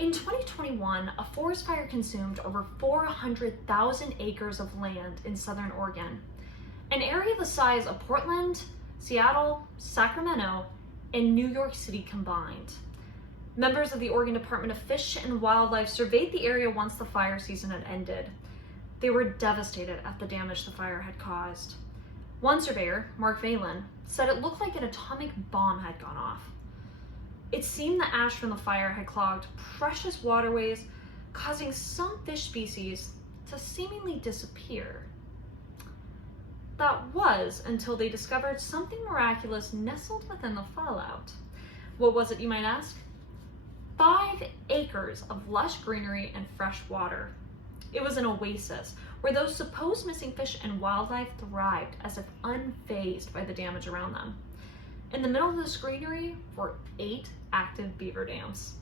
In 2021, a forest fire consumed over 400,000 acres of land in southern Oregon, an area the size of Portland, Seattle, Sacramento, and New York City combined. Members of the Oregon Department of Fish and Wildlife surveyed the area once the fire season had ended. They were devastated at the damage the fire had caused. One surveyor, Mark Valen, said it looked like an atomic bomb had gone off. It seemed the ash from the fire had clogged precious waterways, causing some fish species to seemingly disappear. That was until they discovered something miraculous nestled within the fallout. What was it, you might ask? 5 acres of lush greenery and fresh water. It was an oasis where those supposed missing fish and wildlife thrived as if unfazed by the damage around them. In the middle of this greenery were 8 active beaver dams.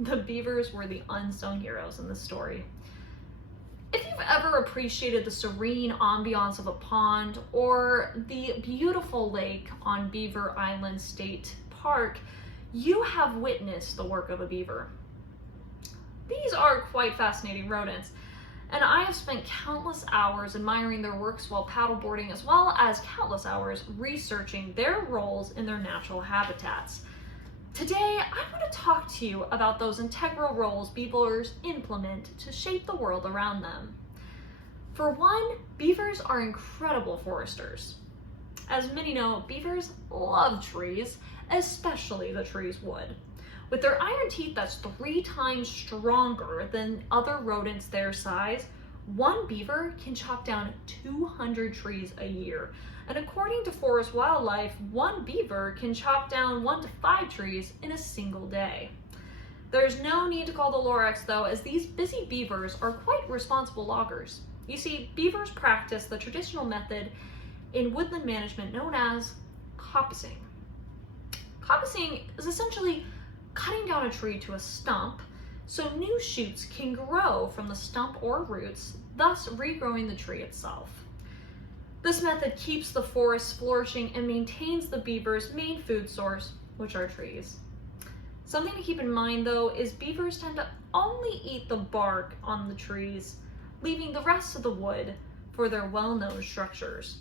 The beavers were the unsung heroes in this story. If you've ever appreciated the serene ambiance of a pond or the beautiful lake on Beaver Island State Park, you have witnessed the work of a beaver. These are quite fascinating rodents, and I have spent countless hours admiring their works while paddleboarding, as well as countless hours researching their roles in their natural habitats. Today, I want to talk to you about those integral roles beavers implement to shape the world around them. For one, beavers are incredible foresters. As many know, beavers love trees, especially the tree's wood. With their iron teeth that's 3 times stronger than other rodents their size, one beaver can chop down 200 trees a year. And according to forest wildlife, one beaver can chop down 1 to 5 trees in a single day. There's no need to call the Lorax though, as these busy beavers are quite responsible loggers. You see, beavers practice the traditional method in woodland management known as coppicing. Coppicing is essentially cutting down a tree to a stump so new shoots can grow from the stump or roots, thus regrowing the tree itself. This method keeps the forest flourishing and maintains the beaver's main food source, which are trees. Something to keep in mind though is beavers tend to only eat the bark on the trees, leaving the rest of the wood for their well-known structures.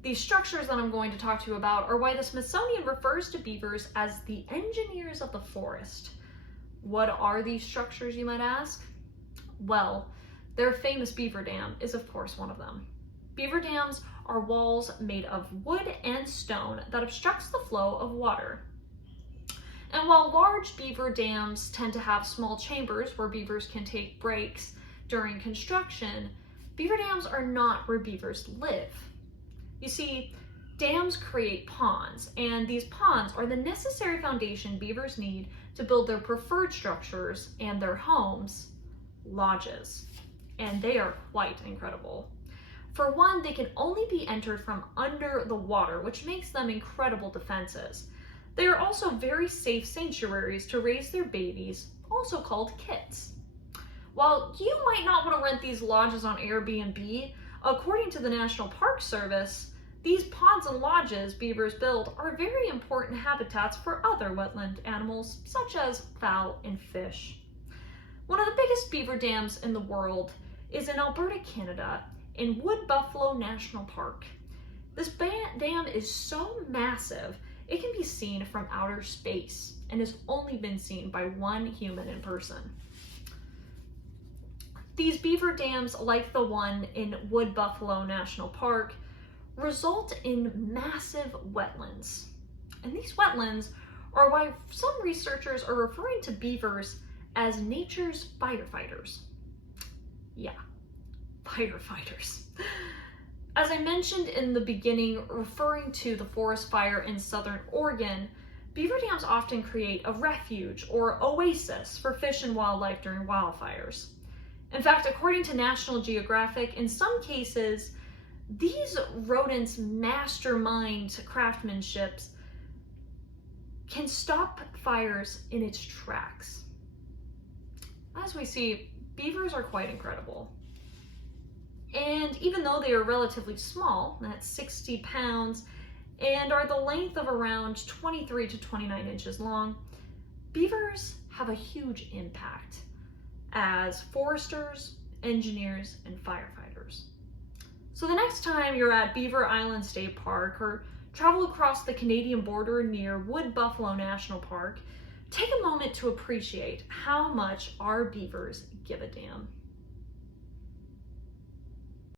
These structures that I'm going to talk to you about are why the Smithsonian refers to beavers as the engineers of the forest. What are these structures, you might ask? Well, their famous beaver dam is of course one of them. Beaver dams are walls made of wood and stone that obstructs the flow of water. And while large beaver dams tend to have small chambers where beavers can take breaks during construction, beaver dams are not where beavers live. You see, dams create ponds, and these ponds are the necessary foundation beavers need to build their preferred structures and their homes, lodges. And they are quite incredible. For one, they can only be entered from under the water, which makes them incredible defenses. They are also very safe sanctuaries to raise their babies, also called kits. While you might not want to rent these lodges on Airbnb, according to the National Park Service, these ponds and lodges beavers build are very important habitats for other wetland animals, such as fowl and fish. One of the biggest beaver dams in the world is in Alberta, Canada, in Wood Buffalo National Park. This dam is so massive, it can be seen from outer space and has only been seen by one human in person. These beaver dams, like the one in Wood Buffalo National Park, result in massive wetlands. And these wetlands are why some researchers are referring to beavers as nature's firefighters. Yeah, firefighters. As I mentioned in the beginning, referring to the forest fire in southern Oregon, beaver dams often create a refuge or oasis for fish and wildlife during wildfires. In fact, according to National Geographic, in some cases, these rodents' mastermind craftsmanship can stop fires in its tracks. As we see, beavers are quite incredible. And even though they are relatively small, that's 60 pounds, and are the length of around 23 to 29 inches long, beavers have have a huge impact as foresters, engineers, and firefighters. So the next time you're at Beaver Island State Park or travel across the Canadian border near Wood Buffalo National Park, take a moment to appreciate how much our beavers give a damn.